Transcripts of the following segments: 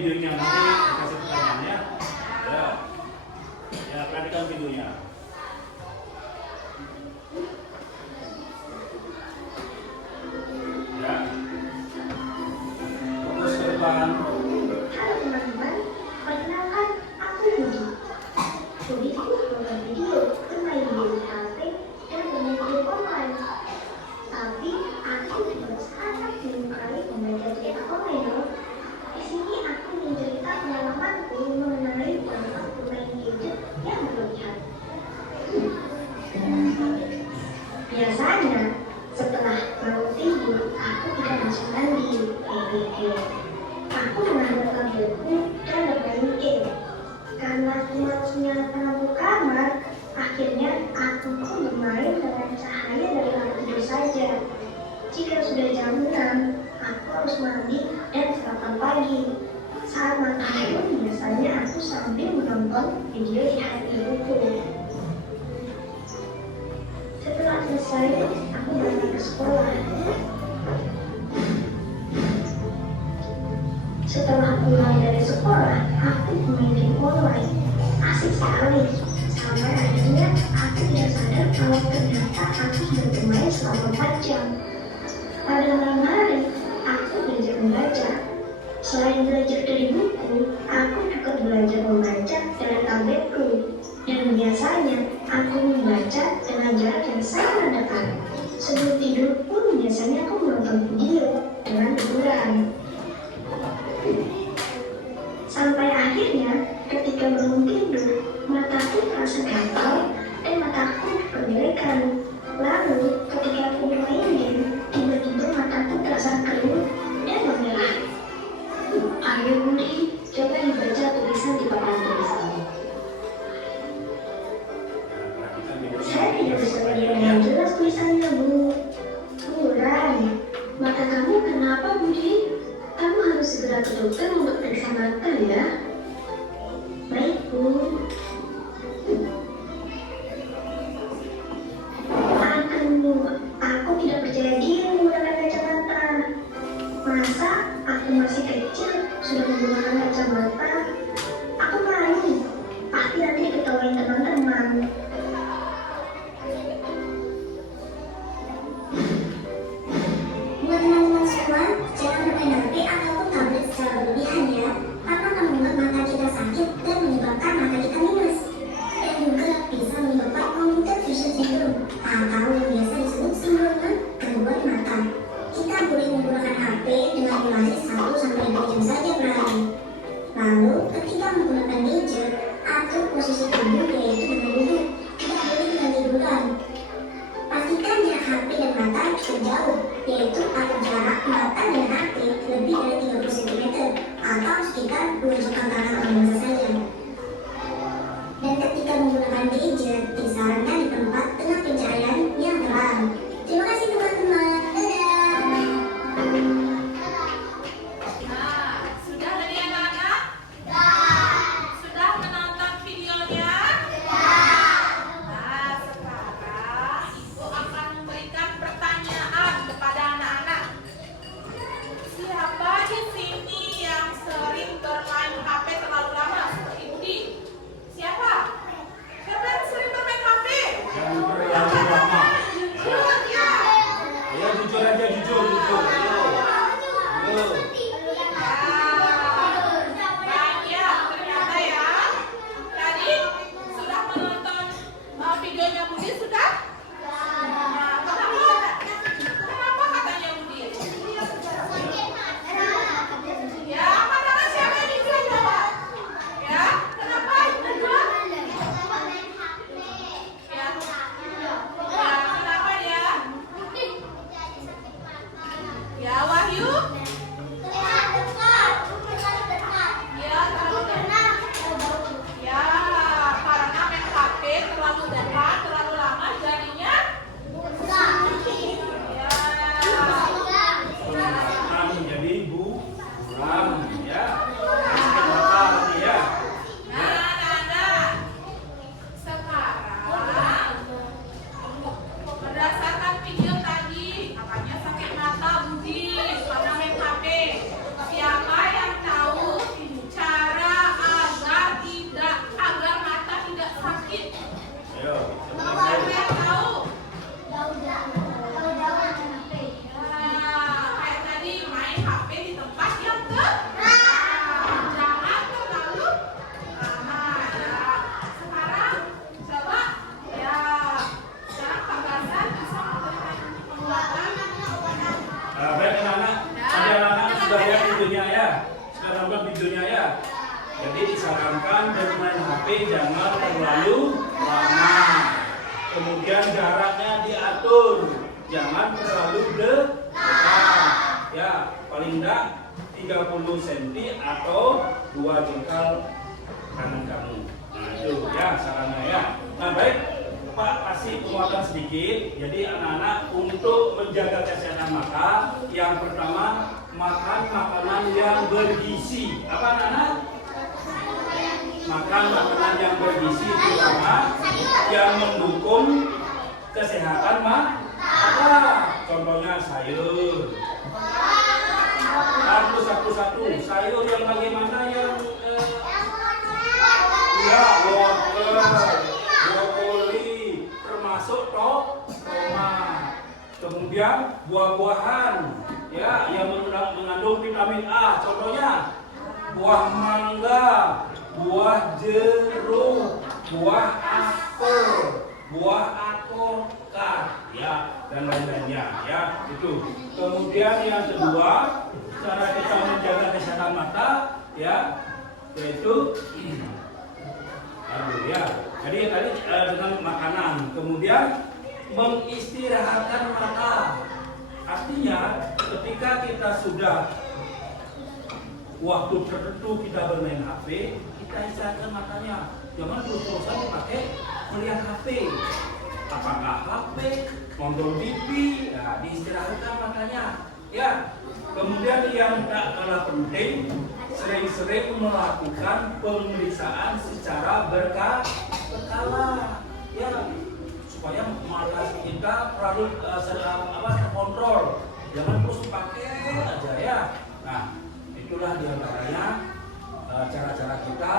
videonya, nanti dikasih pertanyaannya. Ya, perhatikan videonya. Ya. Fokus ke depan. Halo teman-teman, perkenalkan aku Budi. Budi itu program video, bermain game HP dan bermain online. Tapi aku juga sangat menyukai membaca cerita online. Di sini aku mencerita pengalamanku mengenai dampak bermain gadget yang berlebihan. Biasanya, setelah bangun tidur, aku tidak langsung mandi. Aku menghadapkan buku dan bermain game. Karena aku malas menyalakan lampu kamar, akhirnya aku pun bermain dengan cahaya dari lampu tidur saja. Jika sudah jam 6, aku harus mandi dan sarapan pagi. Saat makan pun biasanya aku sambil menonton video di HP ibuku. Setelah selesai, aku berangkat ke sekolah. Setelah pulang dari sekolah, aku bermain game online. Asik sekali. Sampai akhirnya aku tidak sadar kalau ternyata aku sudah bermain selama 4 jam. Pada malam hari, aku belajar membaca. Selain belajar dari buku, aku Biasanya aku membaca dengan jarak yang sangat dekat. Sebelum tidur pun biasanya aku menonton video dengan hiburan. Sampai akhirnya ketika bangun tidur, mataku terasa gatal dan mataku berbelekan. Lalu ketika aku bermain game, tiba-tiba mataku terasa keruh dan memerah. Ayo Budi, coba dibaca tulisan di papan tulisan. Saya tidak bisa melihat dengan jelas tulisannya, Bu. Buran, mata kamu kenapa, Budi? Kamu harus segera ke dokter untuk periksa mata ya. Baik, Bu. Aku tidak percaya diri menggunakan kacamata. Masa aku masih kecil sudah menggunakan kacamata? Aku malu. Pasti nanti diketawain teman-teman. Buat teman-teman semua, jangan bermain HP ataupun tablet secara berlebihan ya, karena akan membuat mata kita sakit dan menyebabkan mata kita minus. Dan juga bisa menyebabkan cognitive vision syndrome atau yang biasa disebut sindrome gangguan mata. Kita boleh menggunakan HP dengan durasi 1-2 jam saja per hari. Lalu, ketika menggunakan gadget, atur posisi tubuh yaitu dengan duduk, tidak boleh dengan tiduran. Pastikan jarak HP dan mata cukup jauh, yaitu atur jarak mata dan HP lebih dari 30 cm atau sekitar 2 jengkal tangan orang dewasa saja. Dan ketika menggunakan gadget, disarankan di tempat dengan pencahayaan yang terang. Terima kasih teman-teman. Dadah. Nah, sudah dari anak-anak? Sudah menonton videonya? Nah, sekarang Ibu akan memberikan pertanyaan kepada anak-anak. Siapa di sini yang sering bermain HP terlalu lama seperti Budi? Siapa? Siapa yang sering bermain HP? Jangan terlalu lama. Jujur ya. Ya jujur aja, jujur. Yo. Banyak ternyata ya. Tadi sudah menonton videonya Budi sudah? Nah, kenapa katanya Budi? Ya, karena siapa yang bisa jawab? Ya, kenapa itu? Ya, kenapa ya? Ya, Wahyu? Ya, terlalu dekat. Ya, karena main HP terlalu dekat, terlalu lama jadinya. Ya. Akan menjadi buram ya. Sakit mata nanti ya. Nah. Sekarang berdasarkan video tadi, katanya sakit mata Budi karena main HP. Siapa yang tahu cara agar mata tidak sakit? Ayo. Siapa yang tahu? Kayak tadi main HP di tempat yang jangan terlalu lama ya. Sekarang coba ya. Sekarang Pak Gasan bisa memberikan penguatan. Baik anak-anak, tadi anak-anak sudah lihat videonya ya. Sudah nonton videonya ya. Jadi disarankan bermain HP jangan terlalu lama. Kemudian jaraknya diatur, jangan terlalu dekat. Ya, paling enggak 30 cm atau 2 jengkal kanan kamu. Nah, itu ya sarannya ya. Nah, baik. Pak kasih penguatan sedikit. Jadi anak-anak untuk menjaga kesehatan mata, yang pertama makan makanan yang bergizi. Apa anak-anak? Makan makanan yang bergizi terutama yang mendukung kesehatan mata. Contohnya sayur. Satu-satu. Sayur yang bagaimana yang ya wortel, brokoli, termasuk tomat. Kemudian buah-buahan ya yang mengandung vitamin A. Contohnya buah mangga, buah jeruk, buah apel, buah alpukat, ya, dan lain-lainnya, ya, itu. Kemudian yang kedua, cara kita menjaga kesehatan mata, ya, yaitu ya. Jadi tadi dengan makanan, kemudian mengistirahatkan mata. Artinya ketika kita sudah waktu tertentu kita bermain HP, kita istirahatkan matanya. Jangan terus-terusan dipakai melihat HP. Apakah HP, nonton TV, ya, diistirahatkan matanya. Ya. Kemudian yang tak kalah penting, sering-sering melakukan pemeriksaan secara berkala, ya, supaya mata kita terlalu terkontrol, jangan terus dipakai aja, ya. Nah, itulah diantaranya cara-cara kita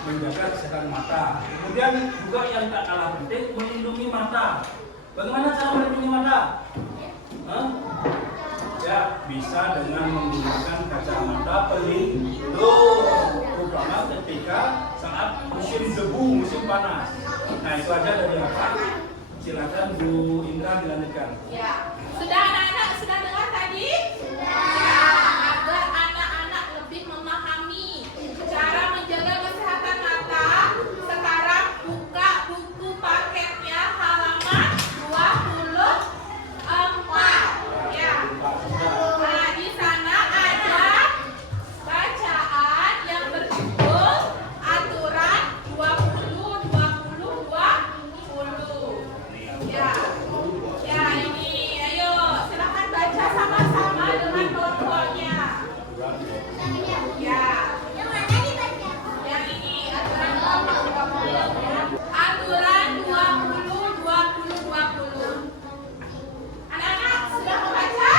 menjaga kesehatan mata. Kemudian juga yang tak kalah penting, melindungi mata. Bagaimana cara melindungi mata? Ya, bisa dengan menggunakan kacamata pelindung, terutama ketika saat musim debu, musim panas. Nah, itu aja dari Bapak. Silakan Bu Indra dilanjutkan. Ya, sudah anak-anak sudah dengar tadi? Ya, agar anak-anak lebih memahami cara menjaga kesehatan mata. Sekarang buka buku paketnya halaman 24. Ya. Nah, di sana ada bacaan yang berjudul aturan 20-20-20. Ya. Ya, ini ayo silakan baca sama-sama dengan kelompoknya. Ya. Yang ini aturan 20-20. Aturan 20-20-20. Anak-anak sudah membaca?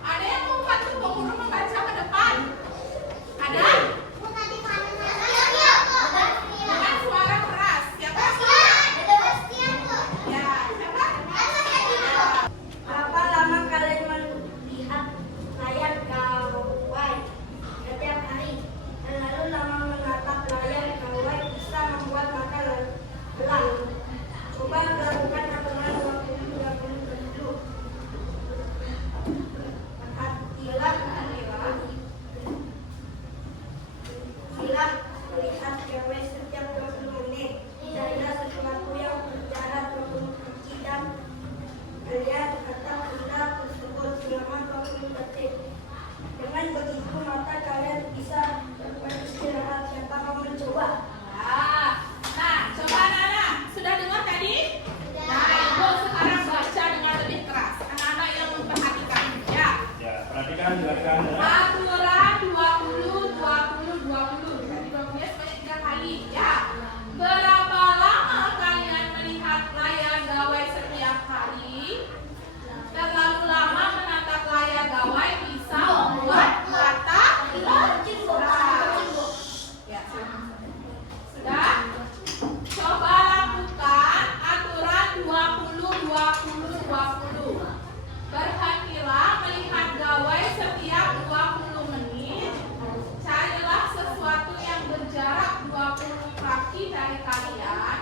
Ada yang mau bantu Bu Guru membaca ke depan? Ada? Dengan suara keras. Siapa? Ya, siapa? Berapa lama kalian melihat layar gawai setiap hari? Terlalu lama menatap layar gawai bisa membuat mata lelah. Coba lakukan aturan 20-20 dulu. Perhatilah, melihat gawai setiap 20 menit. Carilah sesuatu yang berjarak 20 jam. Kalian atau benda tersebut selama 20 detik. Dengan begitu mata kalian bisa beristirahat. Siapa mau mencoba? Nah, coba anak-anak sudah dengar tadi? Nah, Ibu sekarang baca dengan lebih keras. Anak-anak yang memperhatikan. Ya. Ya, perhatikan, dengarkan. Aturan 20-20-20. Tadi bangunnya sebanyak 3 kali. Ya. Berapa lama kalian melihat layar gawai setiap hari? Terlalu lama menatap layar gawai bisa membuat mata lelah. Ya. Sudah? Coba lakukan aturan 20-20-20. Berhentilah melihat gawai setiap 20 menit. Carilah sesuatu yang berjarak 20 kaki dari kalian.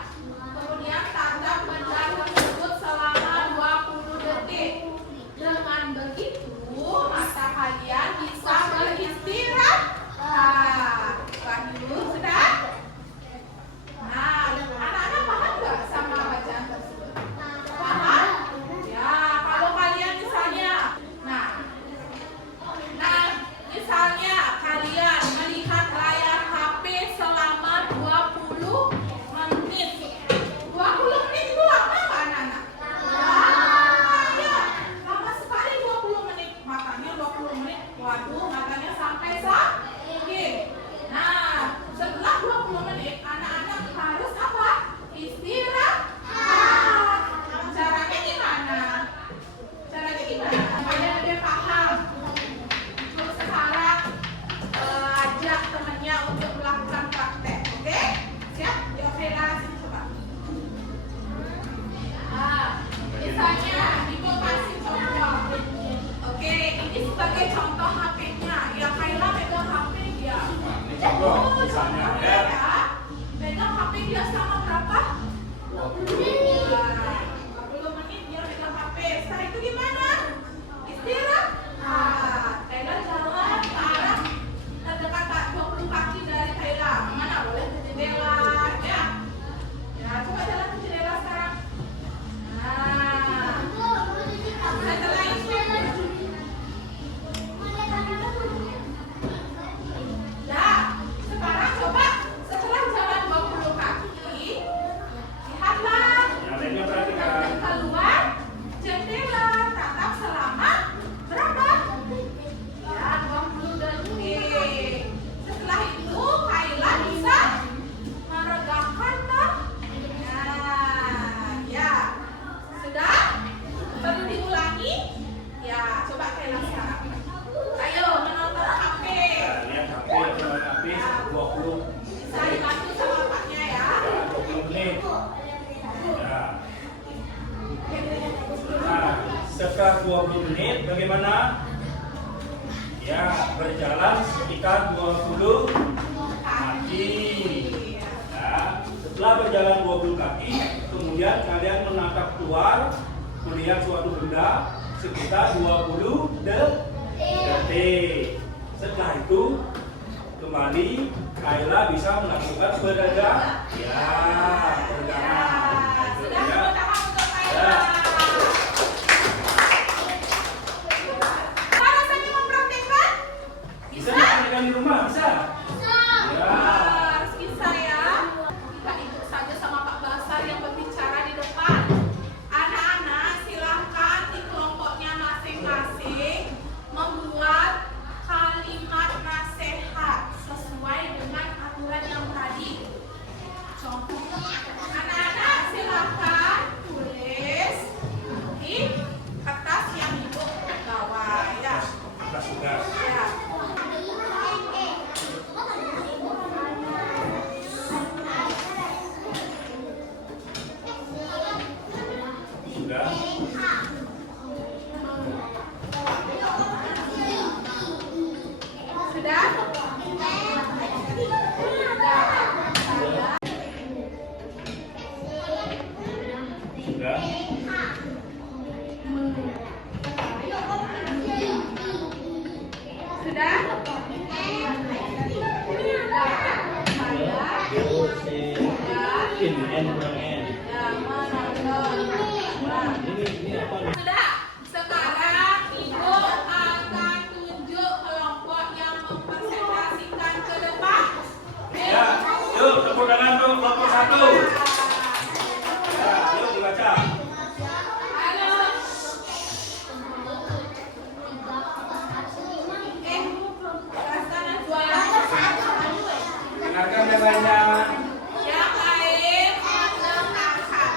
Kemudian tangkap benda tersebut selama 20 detik. Dengan begitu, mata kalian bisa beristirahat. Wahyu, sudah? Nah, anak-anak paham nggak sama bacaan tersebut? Paham? Ya, kalau kalian misalnya, misalnya kalian melihat layar HP selama 20 menit. 20 menit itu lama nggak anak-anak? Ya, lama sekali 20 menit. Matanya 20 menit, waduh matanya sampai sakit. Nah, setelah 20 menit, anak-anak harus apa? Istirahat. Caranya gimana? Supaya lebih paham. Terus sekarang ajak temannya untuk melakukan praktek. Oke? Siap? Yuk, Freda, sini coba. Misalnya, Ibu kasih contoh. Oke, ini sebagai contoh HP-nya. Ya, Kayla pegang HP dia. Contoh. misalnya ya. Pegang HP dia selama berapa? 20. 40 menit dia pegang HP. Setelah itu gimana? Istirahat. Thailand jalan ke arah terdekat 20 kaki dari Thailand. Mana boleh ke jendela ya? Ya, coba jalan ke jendela sekarang. Setelah itu ya, sekarang coba setelah jalan 20 kaki, lihatlah Yang lainnya perhatikan. keluar jendela tatap selama berapa? Ya, 20 detik. Setelah itu Kayla bisa meregangkan tak? Nah, ya. Sudah? Perlu diulangi? Ya, coba Kayla sekarang. Ayo menonton HP. Nah, lihat HP atau HP 20. Bisa dibantu sama bapaknya ya. Ya, 20 menit. Ya. Nah, setelah 20 menit bagaimana? Ya, berjalan sekitar 20 kaki. Ya, setelah berjalan 20 kaki, kemudian kalian menatap keluar, melihat suatu benda sekitar 20 detik. Setelah itu, kembali Kayla bisa melakukan peregangan. Ya, peregangan. Sudah Ya. tepuk tangan untuk Kayla. Ya. Apa rasanya mempraktekkan? Bisa dipraktikkan di rumah, bisa. Ya. Harus bisa ya. Kita ikut saja sama Pak Basar yang berbicara di depan. Anak-anak silahkan di kelompoknya masing-masing membuat kalimat nasihat sesuai dengan aturan yang tadi. Contoh, anak-anak silahkan tulis di kertas yang ibu bawa ya. Atas tugas. Ya. Sudah. Sudah? Sudah. Sudah? In and kurang N. Sudah. Sekarang ibu akan tunjuk kelompok yang mempresentasikan ke depan. Ya, yuk tepuk tangan untuk kelompok 1. Ya, yuk dibaca. Halo. Rasakan suara. Dengarkan yang lainnya. Yang lain mendengarkan.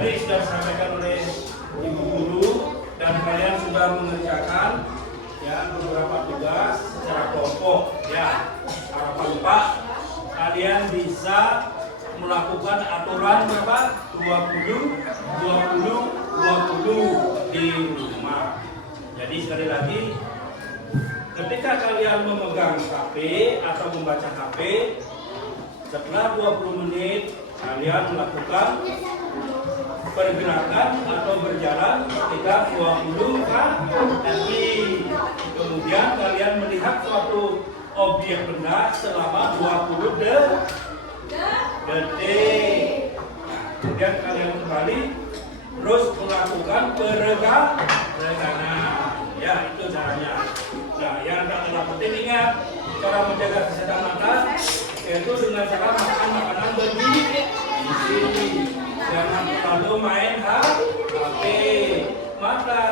Tadi sudah disampaikan oleh ibu guru dan kalian sudah mengerjakan ya beberapa tugas secara kelompok ya. Harapan Pak, kalian bisa melakukan aturan berapa? 20 di rumah. Jadi sekali lagi, ketika kalian memegang HP atau membaca HP, setelah 20 menit kalian melakukan pergerakan atau berjalan ketika 20 kaki. Kemudian kalian melihat suatu objek benda selama 20 detik. Kemudian kalian kembali terus melakukan peregangan. Ya, itu caranya. Nah, yang tak penting ingat cara menjaga kesehatan mata yaitu dengan cara makan makanan bergizi. Jangan terlalu main HP. Mata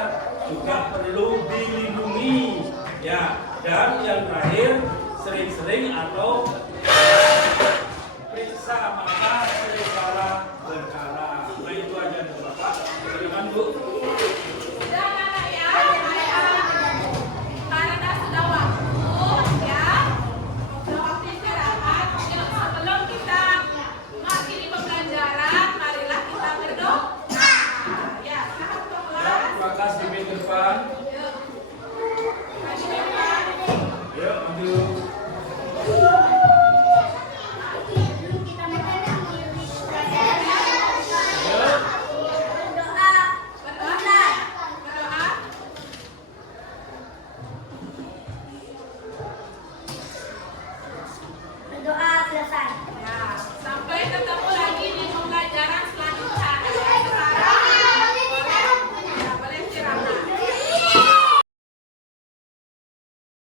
juga perlu dilindungi. Ya, dan yang terakhir sering-sering atau